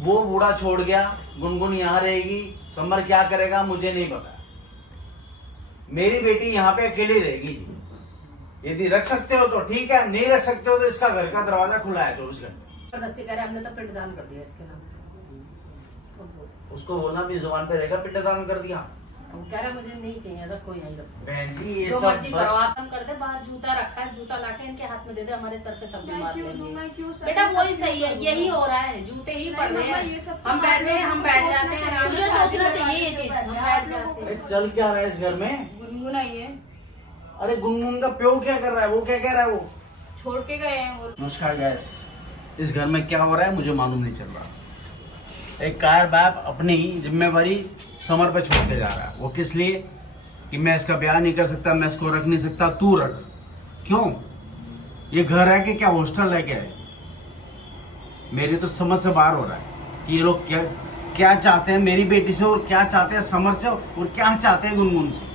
वो बूढ़ा छोड़ गया, गुनगुन यहाँ रहेगी, समर क्या करेगा मुझे नहीं पता। मेरी बेटी यहाँ पे अकेली रहेगी। यदि रख सकते हो तो ठीक है, नहीं रख सकते हो तो इसका घर का दरवाजा खुला है 24 घंटे। जबरदस्ती करे, हमने तो पिंडदान कर दिया इसके नाम। उसको बोलना अपनी जुबान पे रहेगा, पिंडदान कर दिया। वो कह रहा मुझे नहीं चाहिए, रखो यहीं रखो। बहन जी ये जो सब मर्जी करो, बस आप हम कर दे। बाहर जूता रखा है, जूता लाके इनके हाथ में दे दे, हमारे सर पे तब भी मार लेंगे। बेटा वही सही है, यही हो रहा है, जूते ही पड़ रहे हैं। हम बैठ रहे हैं, हम बैठ जाते हैं। तुझे सोचना चाहिए ये चीज, हम बैठ जाते अरे हैं। चल क्या रहा है इस घर में? गुनगुन आई है, अरे गुनगुन का प्यो क्या कर रहा है? वो क्या कह रहा है? वो छोड़ के गए हैं वो। नमस्कार गाइस, इस घर में क्या हो रहा है मुझे मालूम नहीं चल रहा। एक कार बाप अपनी जिम्मेवारी समर पे छोड़ के जा रहा है। वो किस लिए? कि मैं इसका ब्याह नहीं कर सकता, मैं इसको रख नहीं सकता, तू रख। क्यों? ये घर है कि क्या हॉस्टल है क्या है? मेरी तो समझ से बाहर हो रहा है कि ये लोग क्या क्या चाहते हैं मेरी बेटी से, और क्या चाहते हैं समर से, और क्या चाहते हैं गुनगुन से।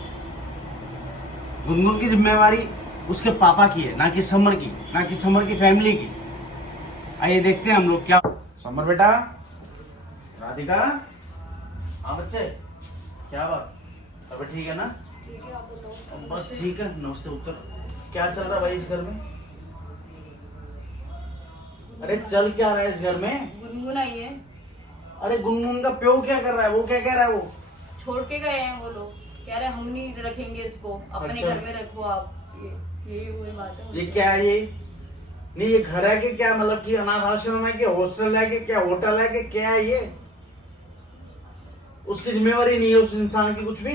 गुनगुन की जिम्मेवारी उसके पापा की है, ना कि समर की, ना कि समर की फैमिली की। आइए देखते हैं हम लोग क्या। समर बेटा, राधिका, हाँ बच्चे, क्या बात? अबे ठीक है ना? ठीक है, आप बताओ। बस ठीक है, नमस्ते। उत्तर क्या चल रहा है भाई इस घर में? अरे चल क्या रहा है इस घर में? गुनगुन आई है, अरे गुनगुन का प्यो क्या कर रहा है? वो क्या कह रहा है? वो छोड़ के गए हैं वो लोग। कह रहे हम नहीं रखेंगे इसको, अपने अच्छा। घर में रखो आप। यही वही बात है। ये क्या है? ये नहीं, ये घर है कि क्या? मतलब कि अनाथ आश्रम है कि हॉस्टल है कि क्या होटल है कि क्या है ये? उसकी जिम्मेवारी नहीं है उस इंसान की कुछ भी।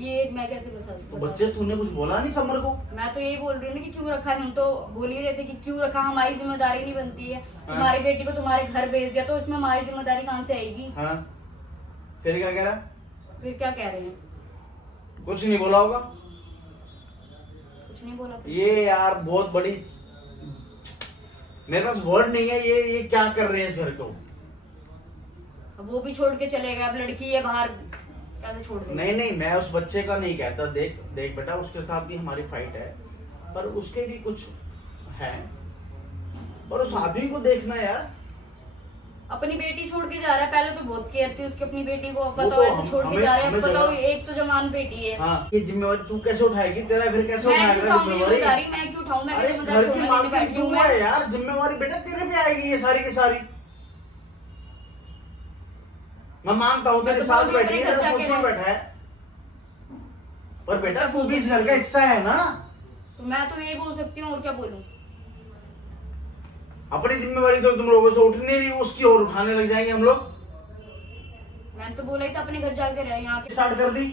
ये मैं कैसे बता तो सकता? बच्चे तूने कुछ बोला नहीं समर को? मैं तो यही बोल रही हूँ ना कि क्यों रखा है। हम तो बोल ही रहे थे कि क्यों रखा, हमारी जिम्मेदारी नहीं बनती है। तुम्हारी बेटी को तुम्हारे घर भेज दिया तो इसमें हमारी जिम्मेदारी कहाँ से आएगी? हाँ, फिर क्या कह रहा? फिर क्या कह रहे हैं? कुछ नहीं बोला होगा। कुछ नहीं बोला फिर। ये यार बहुत बड़ी, मेरे पास वर्ड नहीं है। ये क्या कर रहे हैं इस घर को? अब वो भी छोड़ के चले गए, अब लड़की है बाहर, कैसे छोड़ दे? नहीं नहीं, मैं उस बच्चे का नहीं कहता। देख देख बेटा, उसके साथ भी हमारी फाइट है, पर उसके भी कुछ है। पर उस आदमी को देखना यार। अपनी बेटी छोड़ के जा रहा है। पहले तो बहुत केयर थी उसकी अपनी बेटी को, अब वो बताओ तो ऐसे छोड़ के जा रहे हैं। अब हमें बताओ, जगह- एक तो जवान बेटी है। हाँ, ये जिम्मेवारी तू कैसे उठाएगी? तेरा घर कैसे मैं क्यों उठाएगा उठाऊंगी जिम्मेवारी? जिम्मेदारी? मैं क्यों उठाऊं? मैं अरे जिम्मेदारी घर की छोड़ने मालकिन बैठी हूँ तू मैं। है यार, जिम्मेवारी बेटा तेरे पे आएगी ये सारी की सारी। मैं मानता हूँ तेरी मैं तो सास बोलती हूँ बैठी है, अपने तेरा खर्चा ससुर के बैठा है, पर बेटा तू भी इस घर का हिस्सा है ना। तो मैं तो यही बोल सकती हूँ, और क्या बोलूं? अपनी जिम्मेवारी तो तुम लोगों से उठ नहीं रही, उसकी और उठाने लग जाएंगे हम लोग। मैंने तो बोला ही था अपने घर जाके रहे, यहाँ के स्टार्ट कर दी।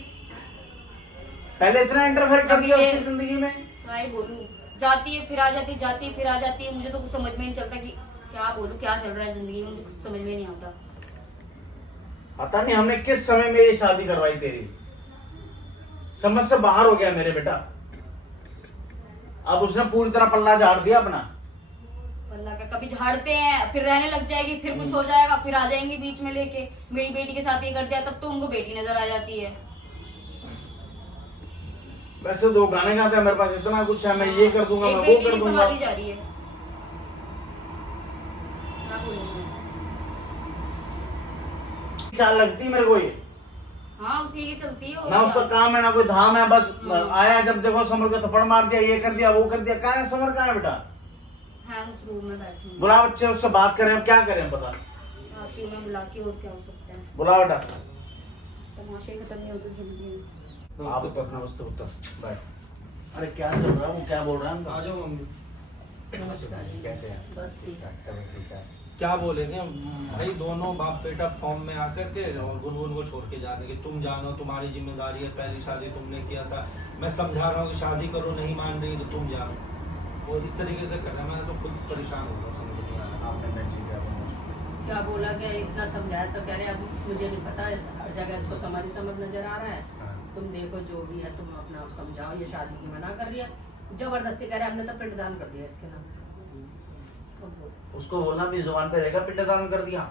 पहले इतना इंटरफेयर कर अभी दिया ये- उसकी जिंदगी में। क्या ही बोलूं? जाती है फिर आ जाती है, जाती है फिर आ जाती है। मुझे तो कुछ समझ में नहीं चलता कि क्या बोलूं, क्या चल रहा है जिंदगी में, मुझे कुछ समझ में नहीं आता। पता नहीं हमने किस समय में ये शादी करवाई तेरी। समझ से बाहर हो गया मेरे बेटा। अब उसने पूरी तरह पल्ला झाड़ दिया अपना। अल्लाह का, कभी झाड़ते हैं फिर रहने लग जाएगी, फिर कुछ हो जाएगा, फिर आ जाएंगी बीच में लेके। मेरी बेटी के साथ ये कर दिया, तब तो उनको बेटी नजर आ जाती है। वैसे दो गाने गाते हैं, मेरे पास इतना कुछ है, मैं ये कर दूंगा, एक मैं वो बेटी कर नहीं दूंगा। संभाली जा रही है। क्या बोलूं मैं? चाल लगती मेरे को ये। हाँ, उसी की चलती है। और ना उसका क्या? काम है ना कोई धाम है, बस आया जब देखो समर को थप्पड़ मार दिया, ये कर दिया, वो कर दिया। कहाँ है समर? कहाँ है बेटा? हाँ, उस रूम में बैठी हूँ। बुला बच्चे, उससे बात करें। अब क्या करें बता? आती हूँ मैं बुला के, और क्या हो सकता है? बुला बेटा। तमाशे खत्म नहीं होते जिंदगी में। आप तो अपना वस्तु उत्तर बैठ। अरे क्या चल रहा है? वो क्या बोल रहा है? आ जाओ मम्मी। कैसे है? बस ठीक। ठीक है। क्या बोलेंगे भाई, दोनों बाप बेटा फॉर्म में आकर के और गुनगुन को छोड़ के जाने के। तुम जानो, तुम्हारी जिम्मेदारी है, पहली शादी तुमने किया था। मैं समझा रहा हूँ कि शादी करो, नहीं मान रही तो तुम जाओ। वो इस तरीके से कर रहा है, मैं तो खुद परेशान हो रहा हूँ, समझ नहीं आ रहा। आपने मैच किया। क्या बोला गया? इतना समझाया तो कह रहे अब मुझे नहीं पता, हर जगह इसको समझ नजर आ रहा है। तुम देखो जो भी है, तुम अपना समझाओ। ये शादी की मना कर दिया, जबरदस्ती कह रहे हमने तो पिंडदान कर दिया इसके नाम। उसको बोलना अपनी जुबान पे रहेगा, पिंडदान कर दिया।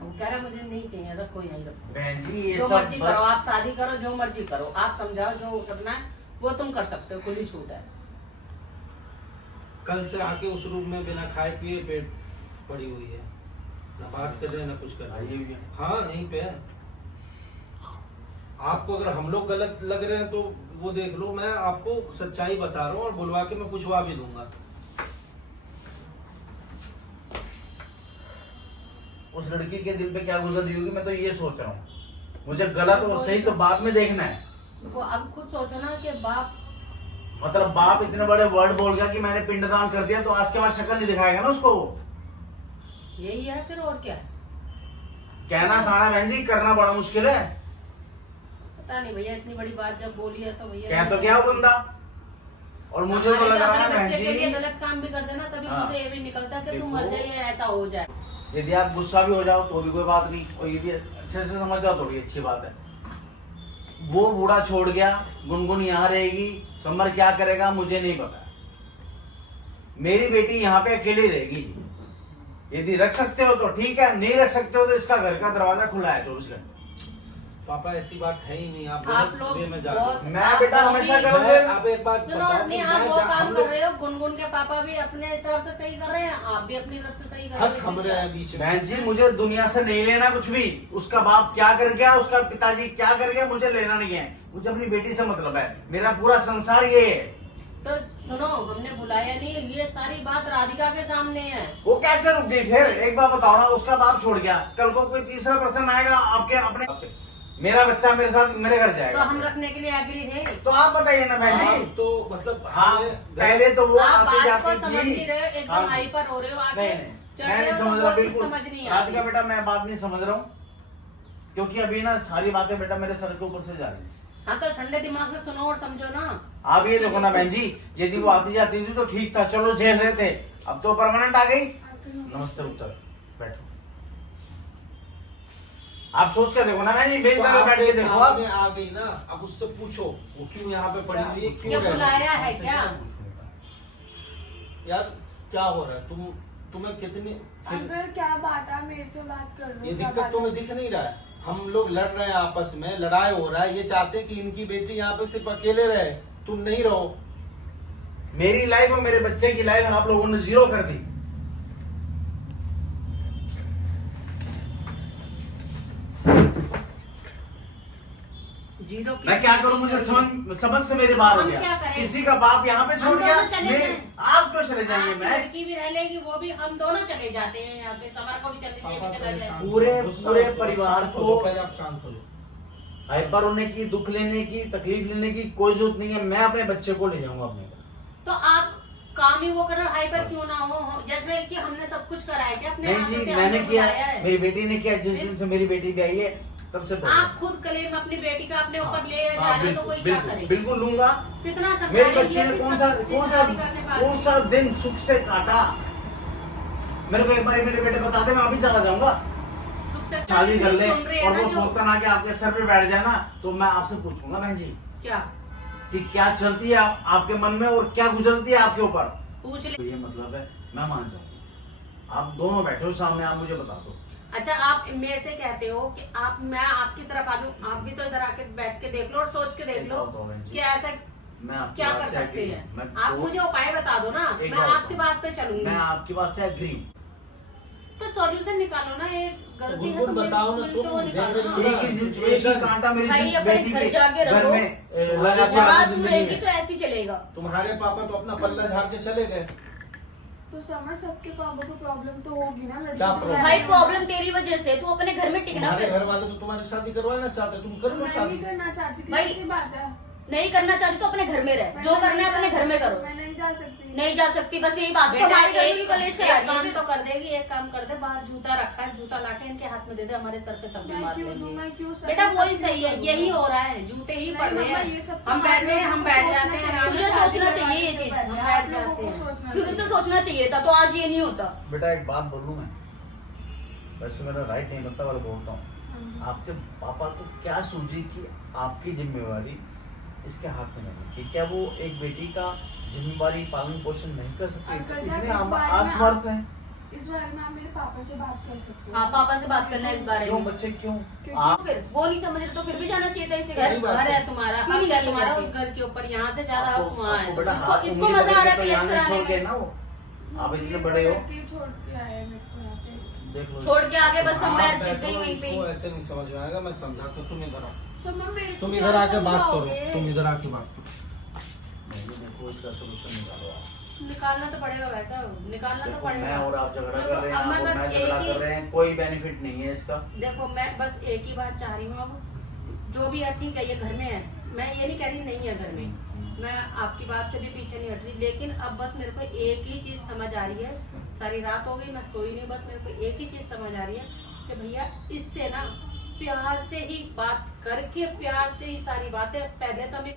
वो कह रहा मुझे नहीं चाहिए, रखो यहीं रखो। बहन जी ये जो सब मर्जी करो, बस आप शादी करो, जो मर्जी करो, आप समझाओ, जो करना है वो तुम कर सकते हो, खुली छूट है। कल से आके उस रूम में बिना खाए पिए पेट पड़ी हुई है, ना बात कर रहे हैं ना कुछ कर रहे आइए हैं। भैया। हाँ यहीं पे है। आपको अगर हम लोग गलत लग रहे हैं तो वो देख लो, मैं आपको सच्चाई बता रहा हूँ और बुलवा के मैं पूछवा भी दूंगा। उस लड़की के दिल पे क्या गुजर रही होगी, मैं तो ये सोच रहा हूँ। मुझे गलत और सही तो बाद में देखना है। वो अब खुद सोचो ना कि बाप, मतलब बाप इतने बड़े वर्ड बोल गया कि मैंने पिंडदान कर दिया, तो आज के बाद शक्ल नहीं दिखाएगा ना उसको। वो यही है फिर, और क्या है? कहना सारा बहन जी, करना बड़ा मुश्किल है। पता नहीं भैया, इतनी बड़ी बात जब बोली है तो भैया कह तो क्या वो बंदा, और मुझे तो हमारे लग रहा अपने है बहन बच्चे के लिए जी, गलत काम भी कर देना, तभी हाँ। मुझे ये भी निकलता कि तुम देखो, मर जाइए, ऐसा हो जाए। यदि आप गुस्सा भी हो जाओ तो भी कोई बात नहीं, और यदि अच्छे से समझ जाओ तो भी अच्छी बात है। वो बूढ़ा छोड़ गया, गुनगुन यहाँ रहेगी, समर क्या करेगा मुझे नहीं पता। मेरी बेटी यहाँ पे अकेली रहेगी। यदि रख सकते हो तो ठीक है, नहीं रख सकते हो तो इसका घर का दरवाजा खुला है 24 घंटे। पापा ऐसी बात है ही नहीं, आप आप गलत लोग वे में जा रहे बहुत- हो। मैं आप बेटा बहुत हमेशा ही- गलत मैं अब एक बात सुनो, बताओ कि नहीं आप मैं वो जा- काम हम कर लोग रहे हो, गुनगुन के पापा भी अपने तरफ से सही कर रहे हैं, आप भी अपनी तरफ से सही कर हंस रहे हम रहे हैं बीच में। बहन जी, मुझे दुनिया से नहीं लेना कुछ भी। उसका बाप क्या कर गया, उसका पिताजी क्या कर गया, मुझे लेना नहीं है। मुझे अपनी बेटी से मतलब है। मेरा पूरा संसार ये है। तो सुनो, हमने बुलाया नहीं, ये सारी बात राधिका के सामने है। वो कैसे रुक गई फिर? एक बार बताओ ना, उसका बाप छोड़ गया, कल को कोई तीसरा पर्सन आएगा आपके अपने, मेरा बच्चा मेरे साथ मेरे घर तो जाएगा, हम रखने के लिए एग्री थे। तो आप बताइए ना बहन हाँ, जी। तो मतलब हाँ, हमें- पहले तो वो आप आते बात को जाते समझ थी। नहीं रहे, एकदम हाँ, हाइपर हो रहे हो, आके नहीं नहीं, चढ़ मैं रहे नहीं हो, तो समझ रहा वो चीज बिल्कुल। समझ नहीं राधिका आती। बेटा, मैं बात नहीं समझ रहा हूँ, क्योंकि अभी ना सारी बातें बेटा मेरे सर के ऊपर से जा रही है। हाँ, तो ठंडे दिमाग से सुनो और समझो ना। आप ये देखो ना बहन जी, यदि वो आती जाती थी तो ठीक था, चलो झेल रहे थे, अब तो परमानेंट आ गई। नमस्ते उत्तर, बैठो। आप सोच के देखो ना बहन जी, मेरी तो तरह बैठ के आपके देखो आप। सामने आ गई ना, अब उससे पूछो वो क्यों यहाँ पे पड़ी हुई है, क्या क्यों रह रही बुलाया है क्या? यार क्या हो रहा है, तुम्हें कितनी अंकल क्या बात है, मेरे से बात कर लो। ये क्या दिक्कत बात तुम्हें है? दिख नहीं रहा है? हम लोग लड़ रहे हैं आपस में, लड़ाई हो रहा है, ये चाहते कि इनकी बेटी यहाँ पे सिर्फ अकेले रहे, तुम नहीं रहो। मेरी लाइफ और मेरे बच्चे की लाइफ आप लोगों ने जीरो कर दी। जीरो की- मैं क्या करूं, मुझे समझ से मेरे बाहर हो हम गया। क्या करें? किसी का बाप यहाँ पे छोड़ हम गया, दोनों चले मेरे- जाएं। आप तो चले जाएंगे, आपकी मैं लड़की भी रह लेगी, वो भी, हम दोनों चले जाते हैं यहाँ से, समर को भी चले जाए, भी चला जाए। पूरे परिवार को- पहले आप शांत हो लो। हाइपर होने की, दुख लेने की, तकलीफ लेने की कोई जरूरत नहीं है। मैं अपने बच्चे को ले जाऊंगा अपने। तो आप काम ही वो कर रहे हो, हाइपर क्यों ना हो? जैसे कि हमने सब कुछ करा है क्या अपने नहीं हाथों जी, से? मैंने हमने किया, बुलाया है। मेरी बेटी ने किया। जिस दिन से मेरी बेटी भी आई है तब से आप खुद क्लेम अपनी बेटी का अपने ऊपर ले जा हाँ, रहे हो, तो कोई क्या बिल्कुल करे? बिल्कुल लूंगा। कितना सब मेरे करेंगे, बच्चे ने कि कौन सब सा चीज़ कौन सा शादी करने के बाद- कौन सा दिन सुख से काटा? मेरे को एक बार मेरे बेटे बता दे, मैं अभी चला जाऊंगा। सुख से शादी कर ले सुन रहे हैं और ना वो जो- सोचता ना कि आपके सर पे बैठ जाए ना, तो मैं आपसे पूछूंगा बहन जी क्या कि क्या चलती है आपके मन में और क्या गुजरती है आपके ऊपर। पूछ ले। तो ये मतलब है, मैं मान जाऊँ। आप दोनों बैठे हो सामने, आप मुझे बता दो। अच्छा, आप मेरे से कहते हो कि आप, मैं आपकी तरफ आ जाऊं, आप भी तो इधर आके बैठ के देख लो और सोच के देख लो एक बात और है जी, कि ऐसा मैं आपकी क्या बात कर से सकते agree हैं। हूँ। मैं आप दो- मुझे उपाय बता दो ना, एक मैं बात आपकी बताऊं। बात पे चलूंगी। मैं आपकी बात से एग्री हूँ। तो सॉल्यूशन निकालो ना, एक गलती है गुनगुन तो बताओ ना, मिलके तुम वो देख निकालो रही ना। हो ना। एक ही कांटा मेरी भाई अपने बेटी घर के जाके घर रखो। में लगा के यहाँ आपकी तू जिंदगी रहेगी में। तो ऐसे ही चलेगा। तुम्हारे पापा तो अपना पल्ला झाड़ के चले गए। तो समझ, सबके पापा को प्रॉब्लम तो होगी ना, लड़की क्या को problem? भाई प्रॉब्लम तेरी वजह से, तू अपने घर में टिकना तुम्हारे फिर। घर वाले तो तुम्हारी शादी करवाना चाहते, तुम कर लो मैं शादी। नहीं करना चाहती थी, भाई- ऐसी बात है। नहीं करना चाहती तो अपने घर में रह, मैं जो नहीं करना है अपने जा घर में सकती, करो। मैं नहीं जा सकती। नहीं जा सकती, बस यही बात है। बेटा, हमारे घर में भी एक कलेश एक करा रही काम है। तो कर देगी, एक काम कर दे, बाहर जूता रखा है, जूता लाके इनके हाथ में दे दे, हमारे सर पे तब भी मैं मार क्यों दूं, लेंगे। मैं क्यों बेटा वही सब सही है, क्यों यही करूं? हो रहा है, जूते ही नहीं पड़ रहे मम्मा, हैं। ये सब तो हम बैठ रहे हैं, हम बैठ जाते हैं, आराम तुझे से शादी सोचना चाहिए ये करवाने से चीज। पहले हम बैठ आप लोगों को जाते हैं। सोचना शुरू से चाहिए। सोचना चाहिए था, तो आज ये नहीं होता। बेटा एक बात बोलूं मैं, वैसे मेरा राइट नहीं बनता वाला बोलता हूँ। हाँ जी। आपके पापा को क्या सूझी कि आपकी जिम्मेवारी इसके हाथ में नहीं कि क्या वो एक बेटी का जिम्मेवारी पालन पोषण नहीं कर सकती? अंकल, इतने इस बारे में असमर्थ हैं। इस बारे में आप मेरे पापा से बात कर सकते हो। हाँ, पापा से बात करना है इस बारे क्यों में। बच्चे क्यों? क्योंकि आप तो फिर वो नहीं समझ रहे तो फिर भी जाना चाहिए था इसे सही घर। बात घर है तुम्हारा, क्यों नहीं हक है जाते तुम्हारा वहाँ उस पे? घर के ऊपर, यहाँ से जा रहा हक वहाँ है। आपको बेटा इसको- हाथ इसको उंगली मजा आ रहा है पकड़ के तो कलेश यहाँ नहीं कराने छोड़ के में। ना वो। आप मम्मी इतने ये बड़े हो। लड़के छोड़ के आए मेरे को यहाँ पे। देख लो छोड़ के आगे बस हम आप बैठ बैठो, गई वहीं पे इसको ऐसे नहीं समझ में आएगा, मैं समझाता हूँ, तुम इधर आओ, तो मम्मी मेरे को तुम क्या इधर आके बात करो, समझाओगे? तुम इधर आके बात करो। नहीं देखो इसका सोल्यूशन निकालो आप। निकालना तो पड़ेगा वैसा, निकालना तो देखो पड़ेगा। मैं और आप झगड़ा देखो, कर रहे हैं, अब मैं आप और बस मैं एक झगड़ा ही- कर रहे हैं, कोई बेनिफिट नहीं है इसका। देखो मैं बस एक ही बात चाह रही हूँ, अब जो भी है ठीक है, ये घर में है, मैं ये नहीं कह रही नहीं है घर में, मैं आपकी बात से भी पीछे नहीं हट रही, लेकिन अब बस मेरे को एक ही चीज समझ आ रही है, सारी रात हो गई मैं सोई नहीं, बस मेरे को एक ही चीज समझ आ रही है कि भैया इससे ना प्यार से ही बात करके, प्यार से ही सारी बातें, पहले तो हमें